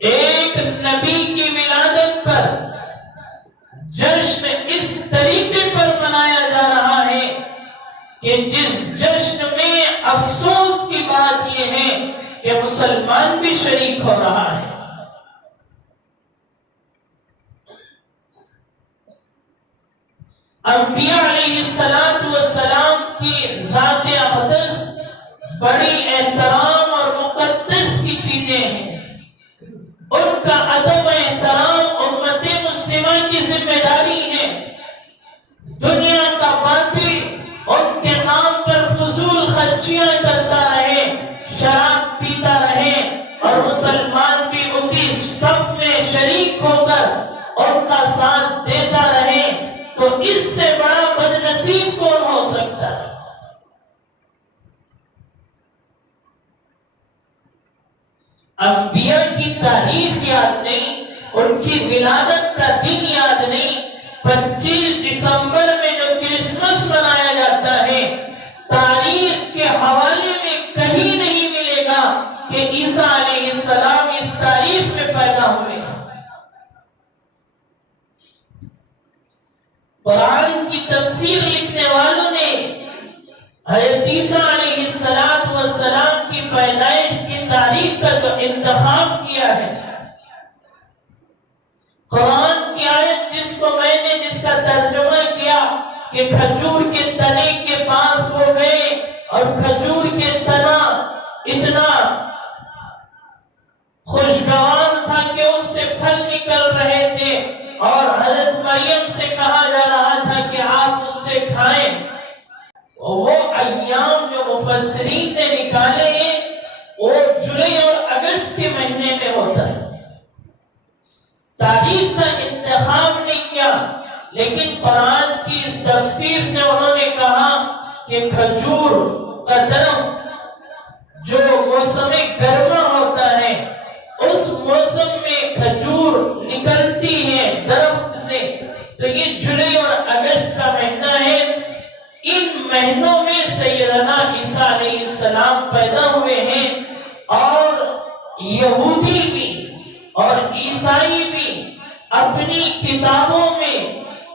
ایک نبی کی ولادت پر جشن اس طریقے پر منایا جا رہا ہے کہ جس جشن میں افسوس کی بات یہ ہے کہ مسلمان بھی شریک ہو رہا ہے۔ انبیاء علیہ السلام کی ذات اقدس بڑی احترام اور مقدس کی چیزیں ہیں، ان کا ادب احترام امت مسلمہ کی ذمہ داری ہے۔ دنیا کا باطل ان کے نام پر فضول خرچیاں کرتا رہے، شراب پیتا رہے، اور مسلمان بھی اسی صف میں شریک ہو کر ان کا ساتھ دیتا رہے، تو اس سے بڑا بدنصیب کون ہو سکتا ہے؟ انبیاء کی تاریخ یاد نہیں، ان کی ولادت کا دن یاد نہیں۔ 25 دسمبر میں جو کرسمس منایا جاتا ہے، تاریخ کے حوالے میں کہیں نہیں ملے گا کہ عیسیٰ علیہ السلام اس تاریخ میں پیدا ہوئے۔ قرآن کی تفسیر لکھنے والوں نے حضرت عیسیٰ علیہ السلام کی پیدائش کی تاریخ کا جو انتخاب کیا ہے، قرآن کی آیت جس کا ترجمہ کیا کہ کھجور کے تنے کے پاس وہ گئے اور کھجور کے تنا اتنا خوشگوار تھا کہ اس سے پھل نکل رہے تھے، اور حضرت مریم سے کہا جا رہا تھا کہ آپ اس سے کھائیں۔ وہ ایام جو مفسرین نے نکالے ہیں وہ جولائی اور اگست کے مہینے میں ہوتا ہے۔ تاریخ کا انتخاب نہیں کیا، لیکن قرآن کی اس تفسیر سے انہوں نے کہا کہ کھجور کا درخت جو موسم گرما ہوتا ہے، اس موسم میں کھجور نکلتی ہے درخت سے، تو یہ جولائی اور اگست کا مہینہ ہے۔ ان مہینوں میں سیدنا عیسیٰ علیہ السلام پیدا ہوئے ہیں، اور یہودی بھی اور عیسائی بھی اپنی کتابوں میں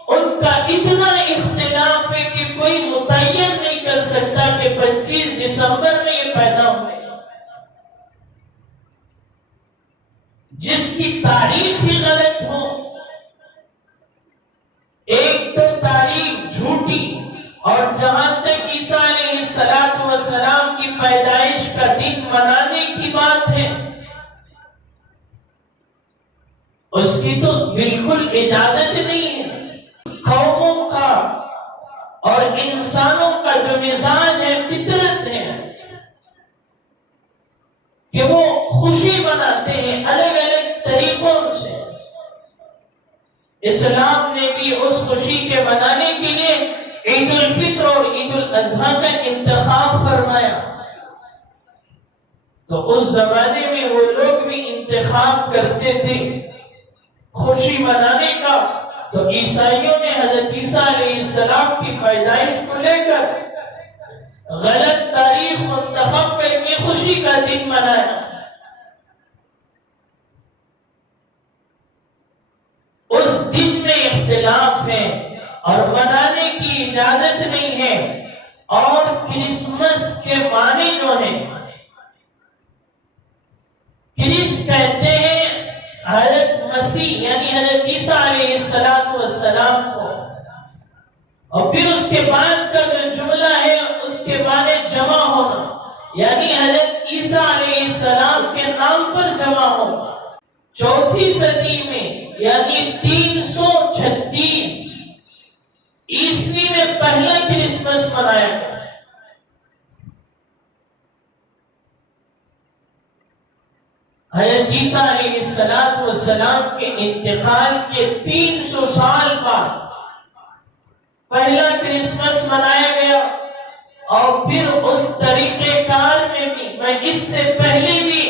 ان کا اتنا اختلاف ہے کہ کوئی متعین نہیں کر سکتا کہ 25 دسمبر میں یہ پیدا ہوئے۔ جس کی تاریخ ہی غلط ہو، ایک تو تاریخ جھوٹی، اور جہاں تک عیسیٰ علیہ السلام کی پیدائش کا دن منانے کی بات ہے، اس کی تو بالکل اجازت نہیں ہے۔ قوموں کا اور انسانوں کا جو مزاج ہے، فطرت ہے کہ وہ خوشی مناتے ہیں الگ الگ طریقوں سے۔ اسلام نے بھی اس خوشی کے منانے کے لیے عید الفطر اور عید الاضحیٰ کا انتخاب فرمایا، تو اس زمانے میں وہ لوگ بھی انتخاب کرتے تھے خوشی منانے کا، تو عیسائیوں نے حضرت عیسیٰ علیہ السلام کی پیدائش کو لے کر غلط تاریخ منتخب کر کے خوشی کا دن منایا۔ اس دن میں اختلاف ہے اور منانے کی اجازت نہیں ہے۔ اور کرسمس کے معنی جو ہیں، کرس کہتے ہیں حضرت مسیح یعنی حضرت عیسیٰ علیہ السلام کو، اور پھر اس کے بعد کا جو جملہ ہے اس کے معنی جمع ہونا، یعنی حضرت عیسیٰ علیہ السلام کے نام پر جمع ہونا۔ 4 صدی میں یعنی 336 عیسوی میں پہلا کرسمس منایا گیا۔ حضرت عیسیٰ علیہ السلام کے انتقال کے 300 سال بعد پہلا کرسمس منایا گیا، اور پھر اس طریقہ کار میں بھی میں اس سے پہلے بھی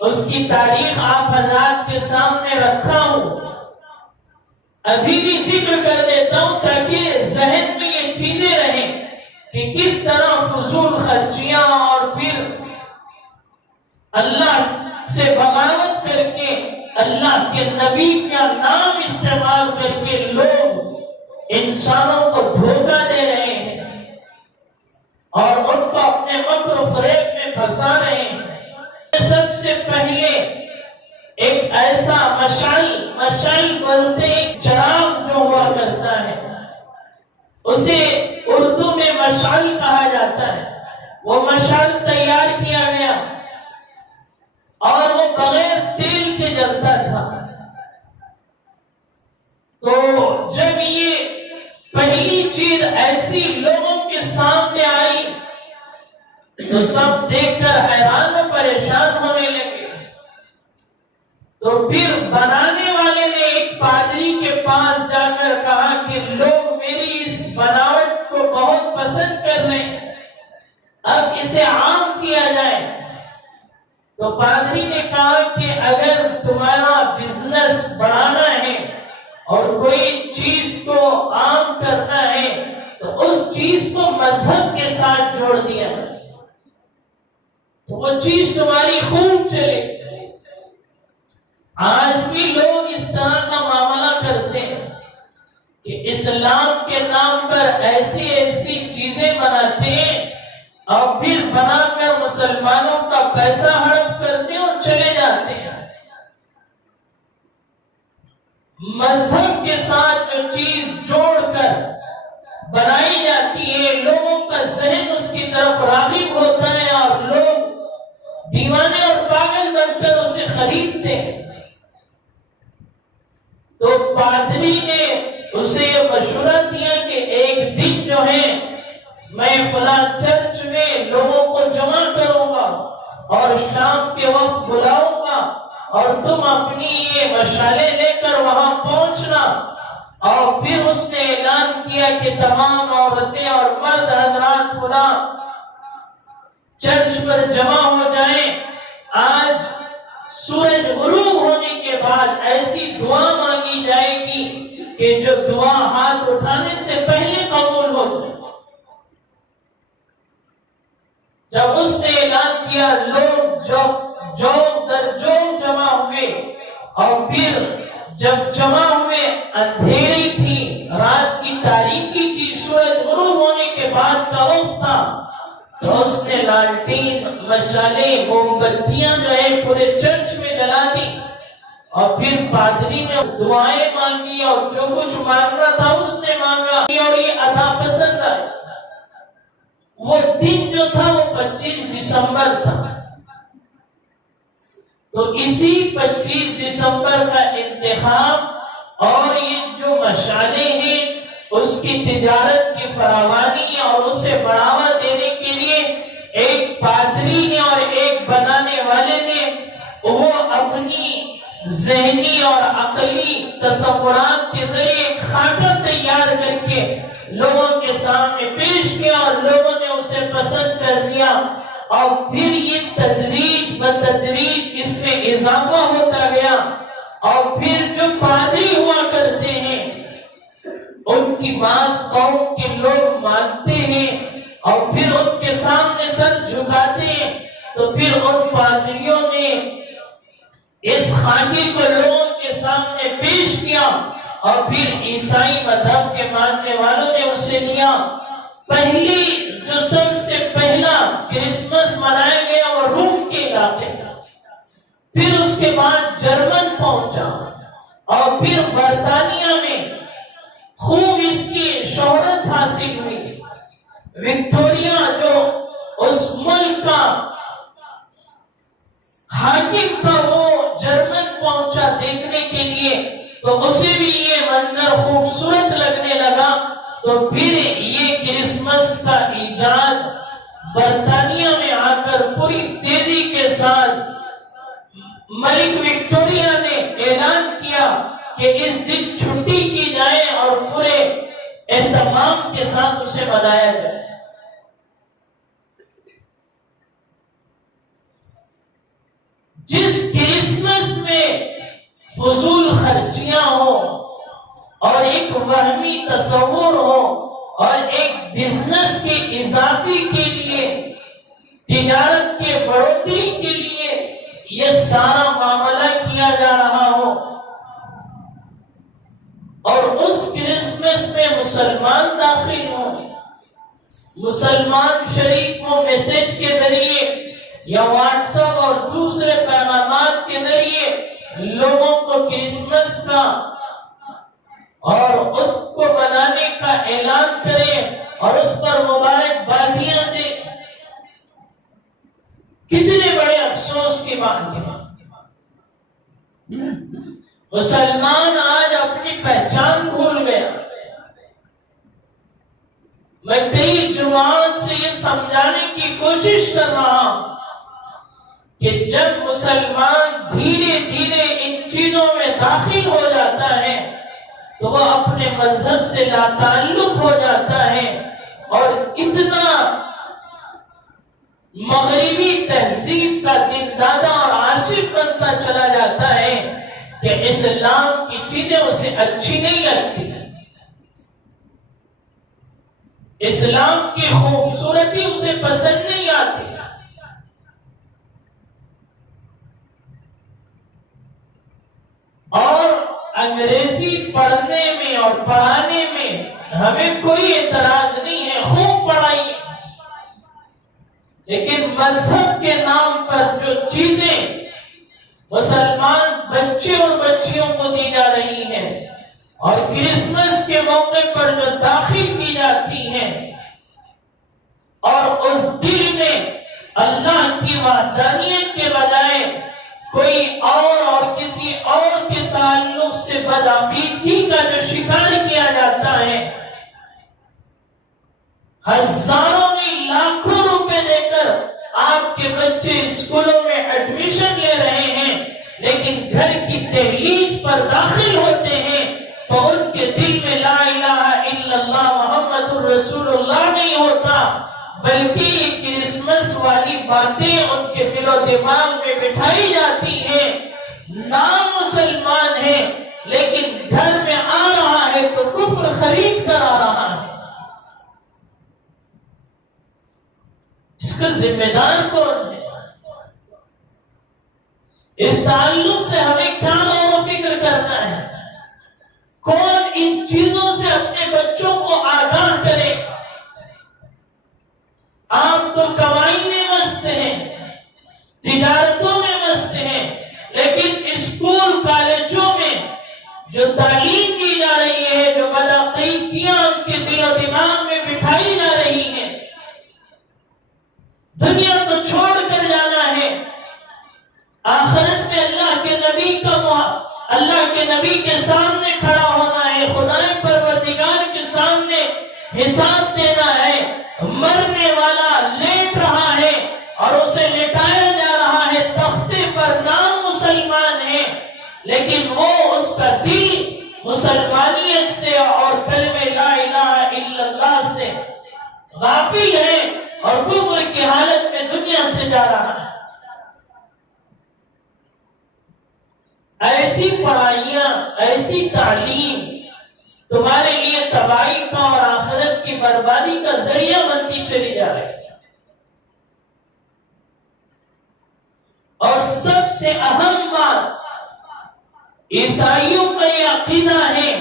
اس کی تاریخ آپ حضرات کے سامنے رکھا ہوں، ابھی بھی ذکر کر دیتا ہوں تاکہ ذہن میں یہ چیزیں رہیں کہ کس طرح فضول خرچیاں اور پھر اللہ سے بغاوت کر کے اللہ کے نبی کا نام استعمال کر کے لوگ انسانوں کو دھوکہ دے رہے ہیں اور ان کو اپنے مکر و فریب میں پھنسا رہے ہیں۔ سب سے پہلے ایک ایسا مشعل بولتے چراغ جو ہوا کرتا ہے، اسے اردو میں مشعل کہا جاتا ہے، وہ مشعل تیار کیا گیا اور وہ بغیر تیل کے جلتا تھا۔ تو جب یہ پہلی چیز ایسی لوگوں کے سامنے آئی تو سب دیکھ کر حیران و پریشان ہونے لگے۔ تو پھر بنانے والے نے ایک پادری کے پاس جا کر کہا کہ لوگ میری اس بناوٹ کو بہت پسند کر رہے ہیں، اب اسے عام کیا جائے۔ تو پادری نے کہا کہ اگر تمہارا بزنس بڑھانا ہے اور کوئی چیز کو عام کرنا ہے تو اس چیز کو مذہب کے ساتھ جوڑ دیا تو وہ چیز تمہاری خوب چلے۔ آج بھی لوگ اس طرح کا معاملہ کرتے ہیں کہ اسلام کے نام پر ایسی چیزیں بناتے ہیں اور پھر بنا کر مسلمانوں کا پیسہ ہڑپ کرتے ہیں اور چلے جاتے ہیں۔ مذہب کے ساتھ جو چیز جوڑ کر بنائی جاتی ہے، لوگوں کا ذہن اس کی طرف راغب ہوتا ہے اور لوگ دیوانے اور پاگل بن کر اسے خریدتے ہیں۔ تو پادری نے اسے یہ مشورہ دیا کہ ایک دن جو ہے میں فلاں چرچ میں لوگوں کو جمع کروں گا اور شام کے وقت بلاؤں گا اور تم اپنی یہ مشالے لے کر وہاں پہنچنا۔ اور پھر اس نے اعلان کیا کہ تمام عورتیں اور مرد حضرات فلاں چرچ پر جمع ہو جائیں، آج سورج غروب ہونے کے بعد ایسی دعا مانگی جائے گی کہ جو دعا ہاتھ اٹھانے سے پہلے قبول ہو جائے۔ جب اس نے اعلان کیا لوگ جوق در جوق جمع ہوئے اور پھر جب جمع ہوئے اندھیری تھی، رات کی تاریکی تھی، سورج غروب ہونے کے بعد کا وقت تھا، تو اس نے لالٹین، مشالیں، موم بتیاں جو ہے پورے چرچ میں جلا دی اور پھر پادری نے دعائیں مانگی اور جو کچھ مانگنا تھا اس نے مانگا اور یہ عطا پسند آئی۔ وہ دن جو تھا وہ 25 دسمبر تھا۔ تو اسی 25 دسمبر کا انتخاب اور یہ جو مشالیں ہیں اس کی تجارت کی فراوانی اور اسے بڑھاوا دینے کے لیے ایک پادری نے اور ایک بنانے والے نے وہ اپنی ذہنی اور عقلی تصورات کے ذریعے ایک خاکہ تیار کر کے لوگوں کے سامنے پیش کیا اور لوگوں نے اسے پسند کر لیا اور پھر یہ تدریج بتدریج اس میں اضافہ ہوتا گیا اور پھر جو پادری ہوا کرتے ہیں ان کی بات قوم کے لوگ مانتے ہیں اور پھر ان کے سامنے سر جھکاتے ہیں۔ تو پھر ان پادریوں نے اس خاکی کو لوگوں کے سامنے پیش کیا اور پھر عیسائی مذہب کے ماننے والوں نے اسے لیا۔ پہلی جو سب سے پہلا کرسمس منایا گیا وہ روم کے علاقے میں، پھر اس کے بعد جرمن پہنچا اور پھر برطانیہ میں خوب اس کی شہرت حاصل ہوئی۔ وکٹوریا جو اس ملک کا حاکم تھا وہ جرمن پہنچا دیکھنے کے لیے، تو اسے بھی یہ منظر خوبصورت لگنے لگا۔ تو پھر یہ کرسمس کا ایجاد برطانیہ میں آ کر پوری تیزی کے ساتھ ملک وکٹوریا نے اعلان کیا کہ اس دن چھٹی کی جائے اور پورے اہتمام کے ساتھ اسے منایا جائے۔ جس کرسمس میں فضول خرچیاں ہوں اور ایک وہمی تصور ہو اور ایک بزنس کے اضافے کے لیے، تجارت کے بڑھوتری کے لیے یہ سارا معاملہ کیا جا رہا ہو اور اس کرسمس میں مسلمان داخل ہوں، مسلمان شریک کو میسج کے ذریعے یا واٹس ایپ اور دوسرے پیغامات کے ذریعے لوگوں کو کرسمس کا اور اس کو منانے کا اعلان کریں اور اس پر مبارکبادیاں دیں، کتنے بڑے افسوس کی بات ہے۔ مسلمان آج اپنی پہچان بھول گیا۔ میں کئی جماعت سے یہ سمجھانے کی کوشش کر رہا ہوں کہ جب مسلمان دھیرے دھیرے ان چیزوں میں داخل ہو جاتا ہے تو وہ اپنے مذہب سے لا تعلق ہو جاتا ہے اور اتنا مغربی تہذیب کا دل دادا اور عاشق بنتا چلا جاتا ہے کہ اسلام کی چیزیں اسے اچھی نہیں لگتی، اسلام کی خوبصورتی اسے پسند نہیں آتی۔ اور انگریزی پڑھنے میں اور پڑھانے میں ہمیں کوئی اعتراض نہیں ہے، خوب پڑھائیے، لیکن مذہب کے نام پر جو چیزیں مسلمان بچے اور بچیوں کو دی جا رہی ہیں اور کرسمس کے موقع پر جو داخل کی جاتی ہیں اور اس دل میں اللہ کی وحدانیت کے بجائے کوئی اور کسی اور کے تعلق سے بدعقیدگی کا جو شکار کیا جاتا ہے، ہزاروں نہیں لاکھوں روپے دے کر آپ کے بچے اسکولوں میں ایڈمیشن لے رہے ہیں، لیکن گھر کی دہلیز پر داخل ہوتے ہیں تو ان کے دل میں لا الہ الا اللہ محمد الرسول اللہ نہیں ہوتا، بلکہ یہ کرسمس والی باتیں ان کے دل و دماغ میں بٹھائی جاتی ہیں۔ نام مسلمان ہے لیکن گھر میں آ رہا ہے تو کفر خرید کر آ رہا ہے۔ اس کا ذمہ دار کون ہے؟ اس تعلق سے ہمیں کیا غور و فکر کرنا ہے؟ کون ان چیزوں سے اپنے بچوں کو آگاہ کرے؟ آپ تو کمائی میں مست ہیں، تجارتوں میں مست ہیں، لیکن اسکول کالجوں میں جو تعلیم دی جا رہی ہے، جو بدعقیدگیاں ان کے دل و دماغ میں بٹھائی جا رہی ہیں، دنیا کو چھوڑ کر جانا ہے، آخرت میں اللہ کے نبی کے سامنے کھڑا ہونا ہے، خدا پروردگار کے سامنے حساب دینا ہے۔ مرنے والا لیٹ رہا ہے اور اسے لٹایا جا رہا ہے تختے پر، نام مسلمان ہے لیکن وہ اس کا دل مسلمانیت سے اور کلمہ لا الہ الا اللہ سے غافل ہے اور کفر کی حالت میں دنیا سے جا رہا ہے۔ ایسی پڑھائیاں، ایسی تعلیم تمہارے لیے تباہی کا اور آخرت کی بربادی کا ذریعہ بنتی چلی جا رہی ہے۔ اور سب سے اہم بات، عیسائیوں کا یہ عقیدہ ہے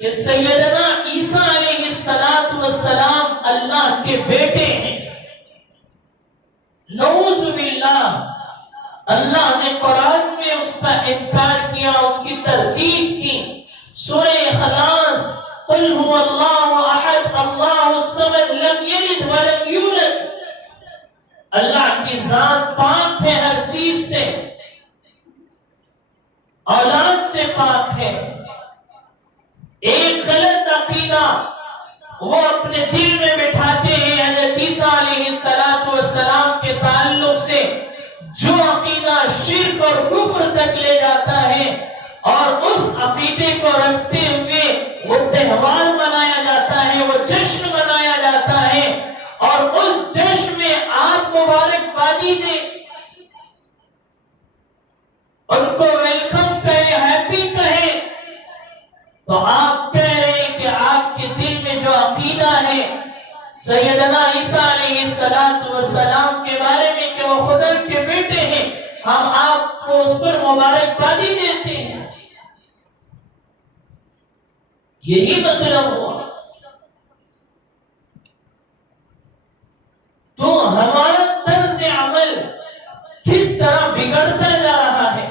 کہ سیدنا عیسیٰ علیہ السلام اللہ کے بیٹے ہیں۔ نعوذ باللہ، اللہ نے قرآن میں اس کا انکار کیا، اس کی تردید کی۔ سورہ اخلاص، قل هو اللہ احد اللہ الصمد لم یلد ولم یولد، اللہ کی ذات پاک ہے ہر چیز سے، اولاد سے پاک ہے۔ ایک غلط عقیدہ وہ اپنے دل میں بٹھاتے ہیں حضرت عیسیٰ علیہ السلام کے تعلق سے، جو عقیدہ شرک اور کفر تک لے جاتا ہے، اور اس عقیدے کو رکھتے ہوئے وہ تہوار منایا جاتا ہے، وہ جشن منایا جاتا ہے، اور اس جشن میں آپ مبارکبادی دیں، ان کو ویلکم کہیں، ہیپی کہیں، تو آپ کہہ رہے ہیں کہ آپ کے دل میں جو عقیدہ ہے سیدنا عیسیٰ علیہ السلام کے بارے میں کہ وہ خدا کے بیٹے ہیں، ہم آپ کو اس پر مبارکبادی دیتے ہیں. یہی مطلب ہوا. تو ہمارا طرز عمل کس طرح بگڑتا جا رہا ہے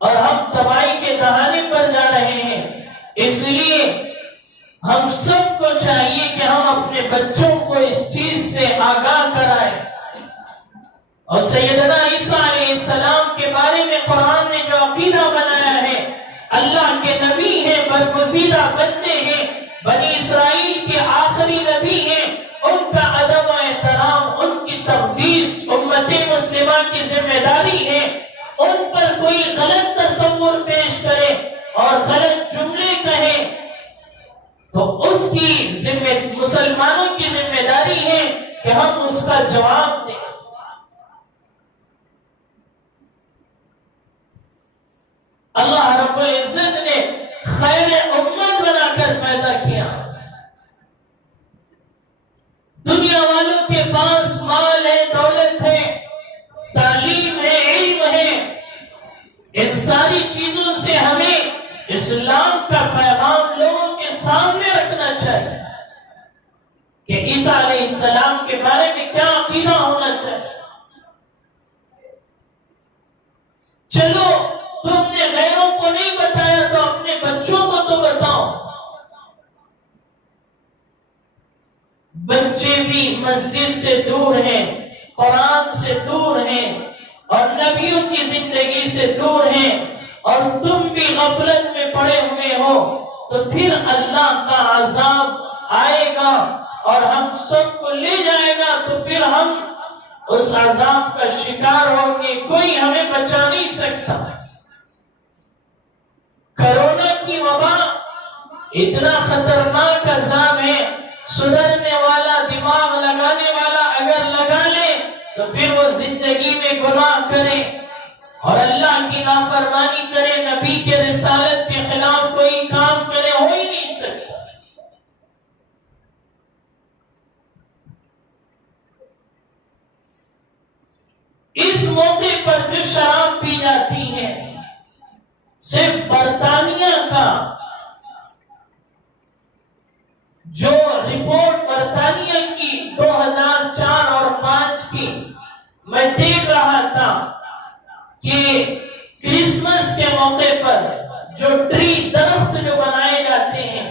اور ہم تباہی کے دہانے پر جا رہے ہیں. اس لیے ہم سب کو چاہیے کہ ہم اپنے بچوں کو اس چیز سے آگاہ کرائیں. اور سیدنا عیسیٰ علیہ السلام کے بارے میں قرآن نے جو عقیدہ بنایا ہے، اللہ کے نبی ہیں، برگزیدہ بندے ہیں، بنی اسرائیل کے آخری نبی ہیں، ان کا ادب و احترام، ان کی تقدیس امت مسلمہ کی ذمہ داری ہے. ان پر کوئی غلط تصور پیش کرے اور غلط جملے کہے تو اس کی مسلمانوں کی ذمہ داری ہے کہ ہم اس کا جواب دیں. اللہ رب العزت نے خیر امت بنا کر پیدا کیا. دنیا والوں کے پاس مال ہے، دولت ہے، تعلیم ہے، علم ہے. ان ساری چیزوں سے ہمیں اسلام کا پیغام لوگوں کے سامنے رکھنا چاہیے کہ عیسیٰ علیہ السلام کے بارے میں کیا عقیدہ ہونا چاہیے. چلو تم نے غیروں کو نہیں بتایا تو اپنے بچوں کو تو بتاؤ. بچے بھی مسجد سے دور ہیں، قرآن سے دور ہیں اور نبیوں کی زندگی سے دور ہیں، اور تم بھی غفلت میں پڑے ہوئے ہو، تو پھر اللہ کا عذاب آئے گا اور ہم سب کو لے جائے گا. تو پھر ہم اس عذاب کا شکار ہوں گے، کوئی ہمیں بچا نہیں سکتا. کرونا کی وبا اتنا خطرناک عذاب ہے، سدھرنے والا، دماغ لگانے والا اگر لگا لے تو پھر وہ زندگی میں گناہ کرے اور اللہ کی نافرمانی کرے، نبی کے رسالت کے خلاف کوئی کام کرے، ہو ہی نہیں سکتا. اس موقع پر جو شراب پی جاتی ہے، صرف برطانیہ کا جو رپورٹ برطانیہ کی 2004 اور 5 کی میں دیکھ رہا تھا کہ کرسمس کے موقع پر جو ٹری، درخت جو بنائے جاتے ہیں،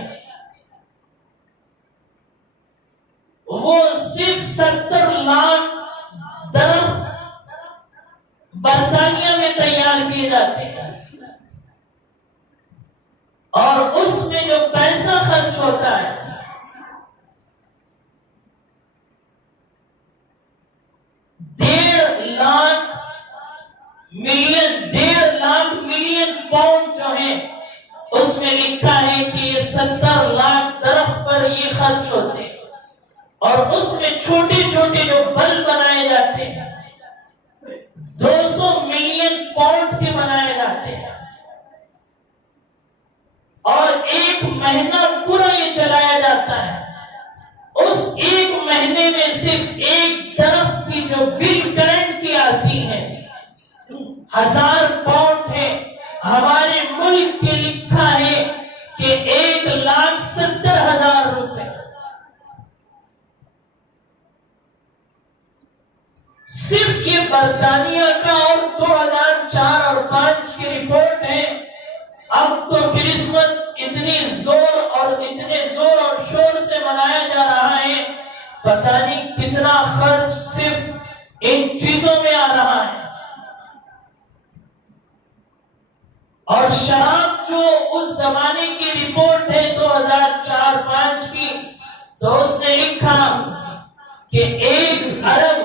وہ صرف 70 لاکھ درخت برطانیہ میں تیار کیے جاتے ہیں، اور اس میں جو پیسہ خرچ ہوتا ہے 1.5 ملین پاؤنڈ جو ہے، اس میں لکھا ہے کہ یہ 70 لاکھ درخت پر یہ خرچ ہوتے ہیں، اور اس میں چھوٹے چھوٹے جو بلب بنائے جاتے ہیں 200 ملین پاؤنڈ کے بنائے جاتے ہیں، اور 1 مہینہ پورا یہ چلایا جاتا ہے. اس 1 مہینے میں صرف ایک درخت کی جو بل کرنٹ کی آتی ہے 1000 پاؤنڈ ہے. ہمارے ملک کے لکھا ہے کہ 1,70,000 روپے. صرف یہ برطانیہ کا اور 2004 اور 5 کی رپورٹ ہے. اب تو کرسمس اتنی زور اور شور سے منایا جا رہا ہے، پتہ نہیں کتنا خرچ صرف ان چیزوں میں آ رہا ہے. اور شراب جو اس زمانے کی رپورٹ ہے 2004-5 کی، تو اس نے لکھا کہ 1 ارب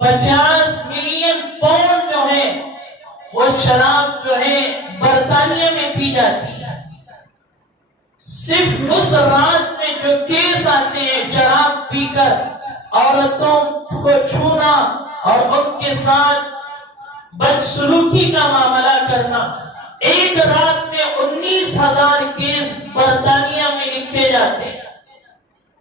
50 ملین پاؤنڈ جو ہے وہ شراب جو ہے برطانیہ میں پی جاتی ہے. صرف اس رات میں جو کیس آتے ہیں شراب پی کر عورتوں کو چھونا اور ان کے ساتھ بدسلوکی کا معاملہ کرنا، ایک رات میں 19,000 کیس برطانیہ میں لکھے جاتے ہیں.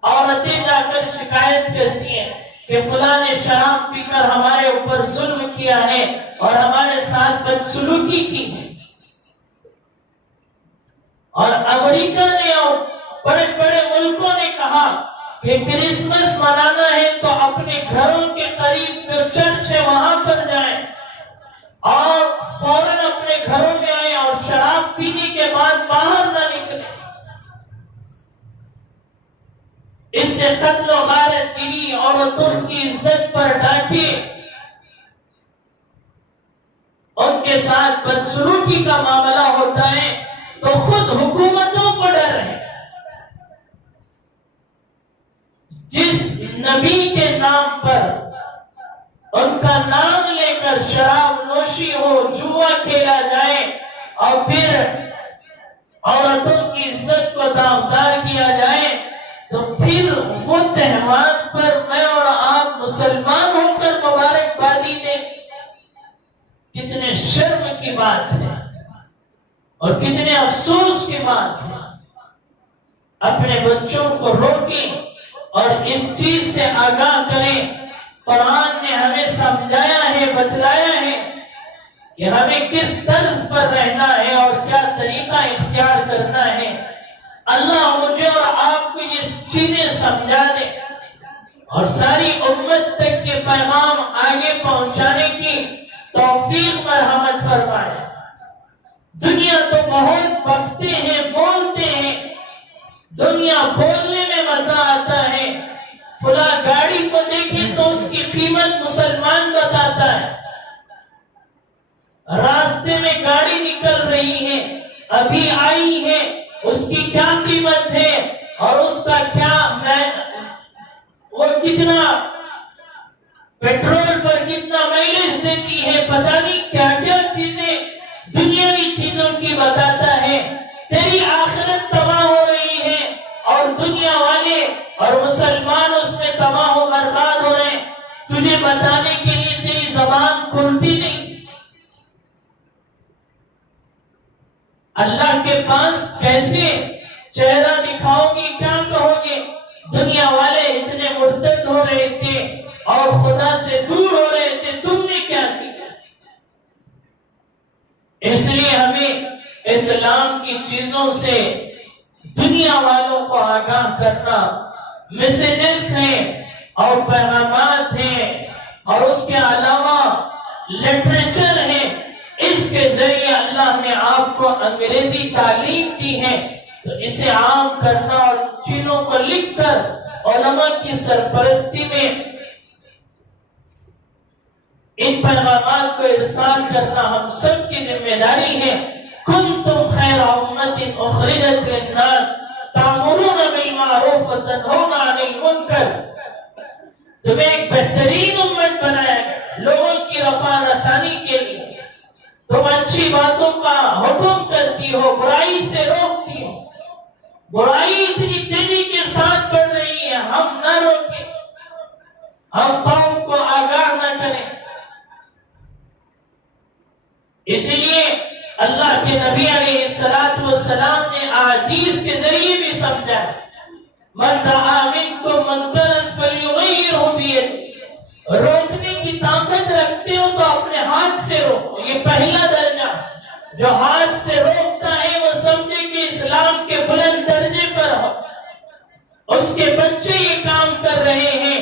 عورتیں جا کر شکایت کرتی ہیں کہ فلاں نے شراب پی کر ہمارے اوپر ظلم کیا ہے اور ہمارے ساتھ بدسلوکی کی ہے۔ اور امریکہ نے اور بڑے بڑے ملکوں نے کہا کہ کرسمس منانا ہے تو اپنے گھروں کے قریب جو چرچ ہے وہاں پر جائیں اور فوراً اپنے گھروں میں آئیں اور شراب پینے کے بعد باہر نہ نکلیں۔ اس سے قتل و غارت گری، عورتوں کی عزت پر ڈاکے، ان کے ساتھ بدسلوکی کا معاملہ ہوتا ہے تو خود حکومتوں کو ڈر ہے۔ جس نبی کے نام پر ان کا نام لے کر شراب نوشی ہو، جوا کھیلا جائے اور پھر عورتوں کی عزت کو داغدار کیا جائے، تو پھر وہ تہوار پر میں اور آپ مسلمان ہو کر مبارکبادی دیں، کتنے شرم کی بات ہے اور کتنے افسوس کی بات ہے۔ اپنے بچوں کو روکیں اور اس چیز سے آگاہ کریں۔ قرآن نے ہمیں سمجھایا ہے، بتلایا ہے کہ ہمیں کس طرز پر رہنا ہے اور کیا طریقہ اختیار کرنا ہے۔ اللہ مجھے اور آپ کو یہ چیزیں سمجھا دے اور ساری امت تک یہ پیغام آگے پہنچانے کی توفیق مرحمت فرمائے۔ دنیا تو بہت بکتے ہیں، بولتے ہیں، دنیا بولنے میں مزہ آتا ہے۔ فلاں گاڑی کو دیکھیں تو اس کی قیمت مسلمان بتاتا ہے، راستے میں گاڑی نکل رہی ہے، ابھی آئی ہے، اس کی کیا قیمت ہے اور اس کا کیا وہ کتنا پیٹرول پر کتنا مائلیج دیتی ہے، پتہ نہیں کیا کیا چیزیں دنیاوی چیزوں کی بتاتا ہے۔ تیری آخرت تباہ ہو رہی ہے اور دنیا والے اور مسلمان اس میں تباہ و برباد ہو رہے ہیں، تجھے بتانے کے لیے تیری زبان کھلتی نہیں۔ اللہ کے پاس کیسے چہرہ دکھاؤ گی، کیا کہو گے؟ دنیا والے اتنے مرتد ہو رہے تھے اور خدا سے دور ہو رہے تھے، تم نے کیا کیا؟ اس لیے ہمیں اسلام کی چیزوں سے دنیا والوں کو آگاہ کرنا، میسیجز ہیں اور پیغامات ہیں اور اس کے علاوہ لٹریچر ہے، اس کے ذریعے اللہ نے آپ کو انگریزی تعلیم دی ہے، تو اسے عام کرنا اور چیزوں کو لکھ کر علماء کی سرپرستی میں ان پیغامات کو ارسال کرنا ہم سب کی ذمہ داری ہے۔ کنتم خیر امت اخرجت للناس تأمرون بالمعروف وتنہون عن المنکر، تمہیں ایک بہترین امت بنایا گیا لوگوں کی رفع رسانی کے لیے۔ تم اچھی باتوں کا حکم کرتی ہو، برائی سے روکتی ہو۔ برائی اتنی تیزی کے ساتھ بڑھ رہی ہے، ہم نہ روکیں، ہم قوم کو آگاہ نہ کریں۔ اس لیے اللہ کے نبی علیہ السلام نے احادیث کے ذریعے بھی سمجھا، من رأى منکم منکرا فلیغیرہ بیدہ، روکنے کی طاقت رکھتے ہو تو اپنے ہاتھ سے روکو۔ یہ پہلا درجہ، جو ہاتھ سے روکتا ہے وہ سمجھے کہ اسلام کے بلند درجے پر ہو۔ اس کے بچے یہ کام کر رہے ہیں،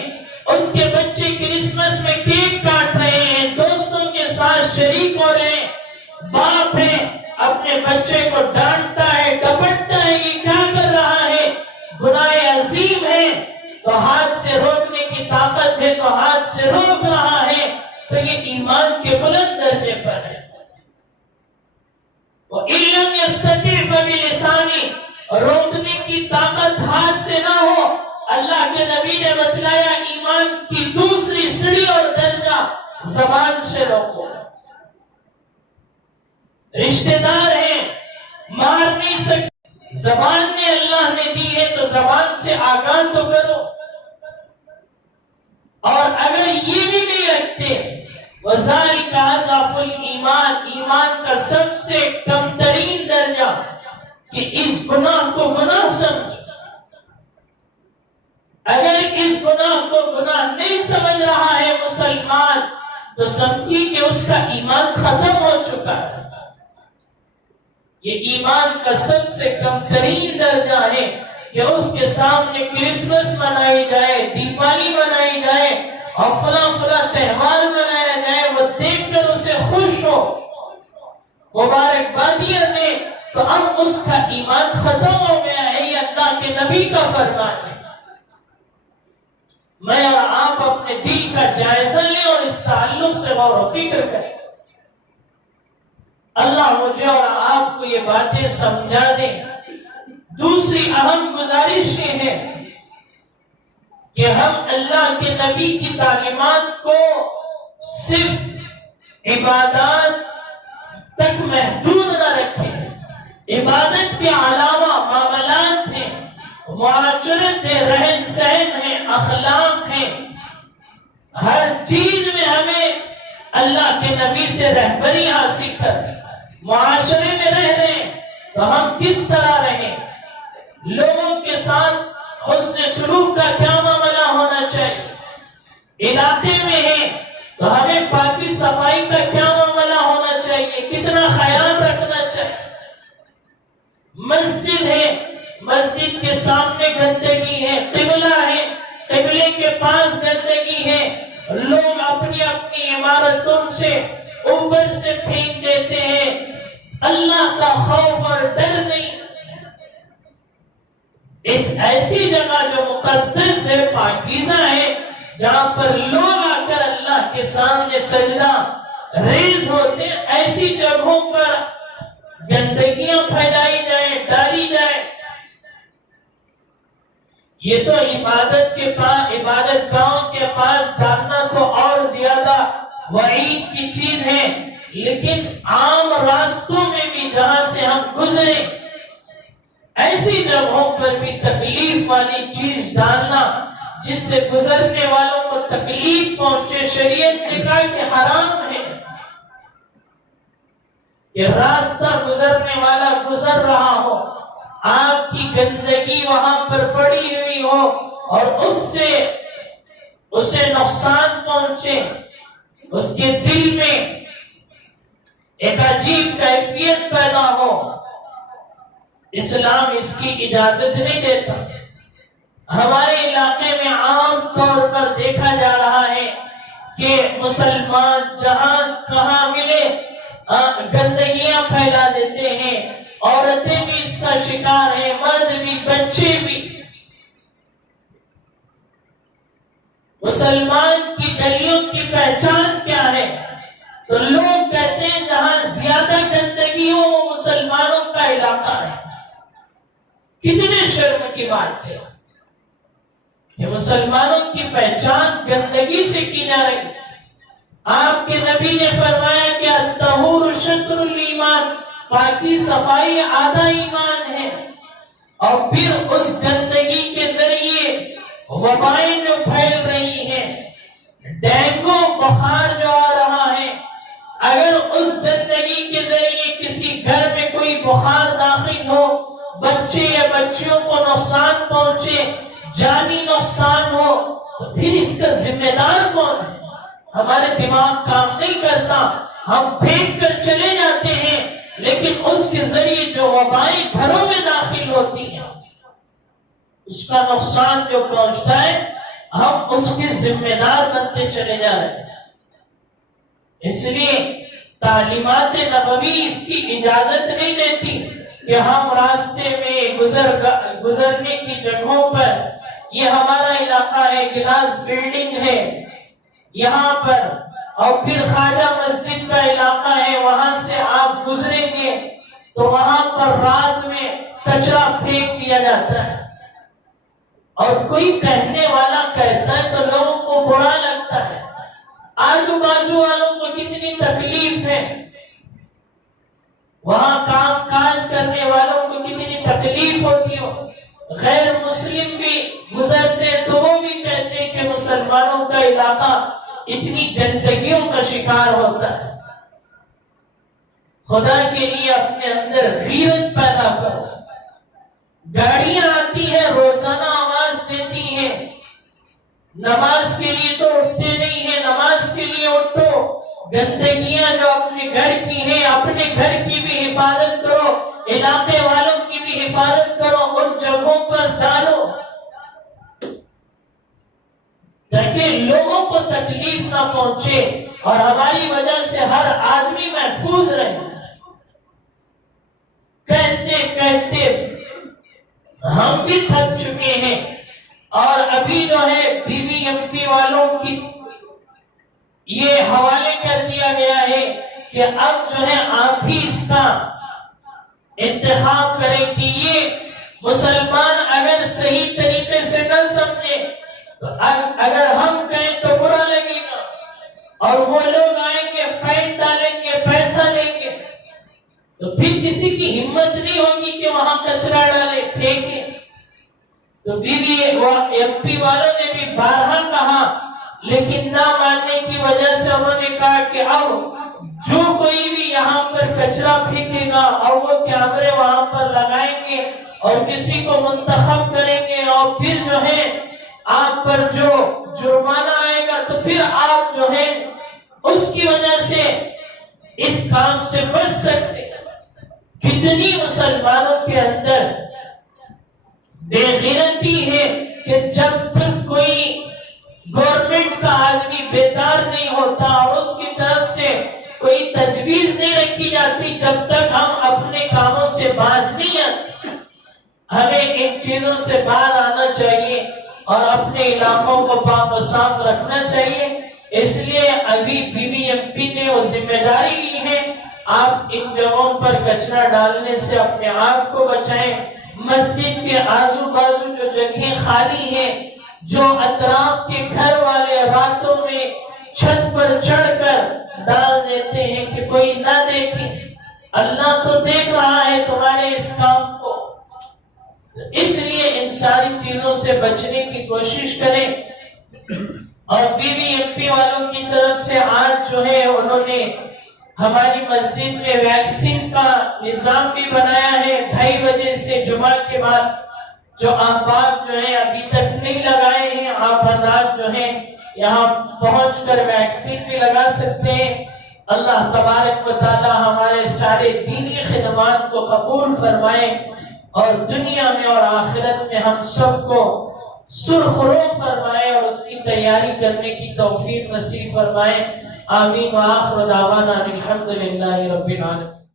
اس کے بچے کرسمس میں کیک کاٹ رہے ہیں، دوستوں کے ساتھ شریک ہو رہے ہیں، باپ ہے اپنے بچے کو ڈانٹتا ہے، ڈپٹتا ہے، یہ کیا کر رہا ہے، گناہ عظیم ہے، تو ہاتھ سے روکنے کی طاقت ہے تو ہاتھ سے روک رہا ہے، تو یہ ایمان کے بلند درجے پر ہے۔ وَإِن لَّمْ يَسْتَطِعْ فَبِلِسَانِهِ، روکنے کی طاقت ہاتھ سے نہ ہو، اللہ کے نبی نے بتلایا ایمان کی دوسری سیڑھی اور درجہ زبان سے روکو۔ رشتہ دار ہیں، مار نہیں سکتے، زبان نے اللہ نے دی ہے تو زبان سے آگاہ تو کرو۔ اور اگر یہ بھی نہیں رکھتے، وَذَلِكَ أَضْعَفُ الْإِيمَانِ، ایمان کا سب سے کم ترین درجہ کہ اس گناہ کو گناہ سمجھو۔ اگر اس گناہ کو گناہ نہیں سمجھ رہا ہے مسلمان تو سمجھی کہ اس کا ایمان ختم ہو چکا ہے۔ یہ ایمان کا سب سے کم ترین درجہ ہے کہ اس کے سامنے کرسمس منائی جائے، دیوالی منائی جائے اور فلاں فلاں تہوار منایا جائے، وہ دیکھ کر اسے خوش ہو، مبارکبادیاں دے، تو اب اس کا ایمان ختم ہو گیا ہے۔ یہ اللہ کے نبی کا فرمان ہے۔ میں اور آپ اپنے دل کا جائزہ لیں اور اس تعلق سے غور و فکر کریں۔ اللہ مجھے اور آپ کو یہ باتیں سمجھا دیں۔ دوسری اہم گزارش یہ ہے کہ ہم اللہ کے نبی کی تعلیمات کو صرف عبادات تک محدود نہ رکھیں۔ عبادت کے علاوہ معاملات ہیں، معاشرت ہے، رہن سہن ہے، اخلاق ہے، ہر چیز میں ہمیں اللہ کے نبی سے رہبری حاصل کریں۔ معاشرے میں رہ رہے ہیں تو ہم کس طرح رہیں، لوگوں کے ساتھ حسن سلوک کا کیا معاملہ ہونا چاہیے، علاقے میں ہیں تو ہمیں پاکی صفائی کا کیا معاملہ ہونا چاہیے، کتنا خیال رکھنا چاہیے۔ مسجد ہے، مسجد کے سامنے گندگی ہے، قبلہ ہے، قبلے کے پاس گندگی ہے، لوگ اپنی اپنی عمارتوں سے اوپر سے پھینک دیتے ہیں، اللہ کا خوف اور ڈر نہیں۔ ایک ایسی جگہ جو مقدس ہے، پاکیزہ ہے، جہاں پر لوگ آ کر اللہ کے سامنے سجدہ ریز ہوتے ہیں، ایسی جگہوں پر گندگیاں پھیلائی جائیں، ڈالی جائیں۔ یہ تو عبادت کے پاس، عبادت گاہوں کے پاس ڈالنا تو اور زیادہ وعید کی چیز ہے، لیکن عام راستوں میں بھی جہاں سے ہم گزرے ایسی جگہوں پر بھی تکلیف والی چیز ڈالنا جس سے گزرنے والوں کو تکلیف پہنچے، شریعت نے کہا کہ حرام ہے۔ کہ راستہ گزرنے والا گزر رہا ہو، آپ کی گندگی وہاں پر پڑی ہوئی ہو اور اس سے اسے نقصان پہنچے، اس کے دل میں ایک عجیب کیفیت پیدا ہو، اسلام اس کی اجازت نہیں دیتا۔ ہمارے علاقے میں عام طور پر دیکھا جا رہا ہے کہ مسلمان جہاں کہاں ملے گندگیاں پھیلا دیتے ہیں، عورتیں بھی اس کا شکار ہیں، مرد بھی، بچے بھی۔ مسلمان کی گلیوں کی پہچان کیا ہے؟ تو لوگ کہتے ہیں جہاں زیادہ گندگی ہو وہ مسلمانوں کا علاقہ ہے۔ کتنے شرم کی بات ہے کہ مسلمانوں کی پہچان گندگی سے کی جا رہی۔ آپ کے نبی نے فرمایا کہ الطہور شطر الایمان، پاکی صفائی آدھا ایمان ہے۔ اور پھر اس گندگی کے ذریعے وبائیں جو پھیل رہی ہیں، ڈینگو بخار جو آ رہا ہے، اگر اس گندگی کے ذریعے کسی گھر میں کوئی بخار داخل ہو، بچے یا بچیوں کو نقصان پہنچے، جانی نقصان ہو، تو پھر اس کا ذمہ دار کون ہے؟ ہمارے دماغ کام نہیں کرتا، ہم پھینک کر چلے جاتے ہیں، لیکن اس کے ذریعے جو وبائیں گھروں میں داخل ہوتی ہیں، اس کا نقصان جو پہنچتا ہے، ہم اس کے ذمہ دار بنتے چلے جا رہے ہیں۔ اس لیے تعلیمات نبوی اس کی اجازت نہیں دیتی کہ ہم راستے میں گزرنے کی جگہوں پر، یہ ہمارا علاقہ ہے، گلاس بلڈنگ ہے یہاں پر، اور پھر خواجہ مسجد کا علاقہ ہے، وہاں سے آپ گزریں گے تو وہاں پر رات میں کچرا پھینک دیا جاتا ہے، اور کوئی کہنے والا کہتا ہے تو لوگوں کو برا لگتا ہے، آجو بازو والوں کو کتنی تکلیف ہے، وہاں کام کاج کرنے والوں کو کتنی تکلیف ہوتی ہو، غیر مسلم بھی گزرتے تو وہ بھی کہتے ہیں کہ مسلمانوں کا علاقہ اتنی گندگیوں کا شکار ہوتا ہے۔ خدا کے لیے اپنے اندر غیرت پیدا کرو۔ گاڑیاں آتی ہیں، روزانہ آواز دیتی ہیں نماز کے لیے تو اٹھتے نہیں ہیں، نماز کے لیے اٹھو، گندگیاں جو اپنے گھر کی ہیں اپنے گھر کی بھی حفاظت کرو، علاقے والوں کی بھی حفاظت کرو، ان جگہوں پر ڈالو تاکہ لوگوں کو تکلیف نہ پہنچے اور ہماری وجہ سے ہر آدمی محفوظ رہے۔ کہتے کہتے ہم بھی تھک چکے ہیں، اور ابھی جو ہے بی بی ایم پی والوں کی یہ حوالے کر دیا گیا ہے کہ اب جو ہے آپ بھی اس کا انتخاب کریں کہ یہ مسلمان اگر صحیح طریقے سے نہ سمجھے تو اگر ہم کہیں تو برا لگے گا، اور وہ لوگ آئیں گے فائن ڈالیں گے پیسہ لیں گے تو پھر کسی کی ہمت نہیں ہوگی کہ وہاں کچرا ڈالے پھینکے۔ تو بی بی ایم پی والوں نے بھی بارہا کہا، لیکن نہ ماننے کی وجہ سے انہوں نے کہا کہ اب جو کوئی بھی یہاں پر کچرا پھینکے گا اور وہ کیمرے وہاں پر لگائیں گے اور کسی کو منتخب کریں گے، اور پھر جو ہے آپ پر جو جرمانہ آئے گا تو پھر آپ جو ہے اس کی وجہ سے اس کام سے بچ سکتے۔ کتنی مسلمانوں کے اندر بے غیرتی ہے کہ جب تک کوئی گورنمنٹ کا آدمی بیدار نہیں ہوتا اور اس کی طرف سے کوئی تجویز نہیں رکھی جاتی، جب تک ہم اپنے کاموں سے باز نہیں آتے۔ ہمیں ان چیزوں سے باہر آنا چاہیے اور اپنے علاقوں کو پاک و صاف رکھنا چاہیے۔ اس لیے ابھی بی بی ایم پی نے وہ ذمہ داری لی ہے، آپ ان جگہوں پر کچرا ڈالنے سے اپنے آپ کو بچائیں۔ مسجد کے آزو بازو جو جگہیں خالی ہیں، جو اطراف کے گھر والے راتوں میں چھت پر چڑھ کر ڈال دیتے ہیں کہ کوئی نہ دیکھے، اللہ تو دیکھ رہا ہے تمہارے اس کام کو، اس لیے ان ساری چیزوں سے بچنے کی کوشش کریں۔ اور بی بی ایم پی والوں کی طرف سے آج جو ہے انہوں نے ہماری مسجد میں ویکسین کا نظام بھی بنایا ہے، 2:30 بجے سے جمعہ کے بعد جو احباب جو ہیں ابھی تک نہیں لگائے ہیں، آپ حضرات جو ہیں یہاں پہنچ کر ویکسین بھی لگا سکتے ہیں۔ اللہ تبارک و تعالی ہمارے سارے دینی خدمات کو قبول فرمائے اور دنیا میں اور آخرت میں ہم سب کو سرخرو فرمائے اور اس کی تیاری کرنے کی توفیق نصیب فرمائے۔ آمین وآخر دعوانا الحمدللہ رب العالمین۔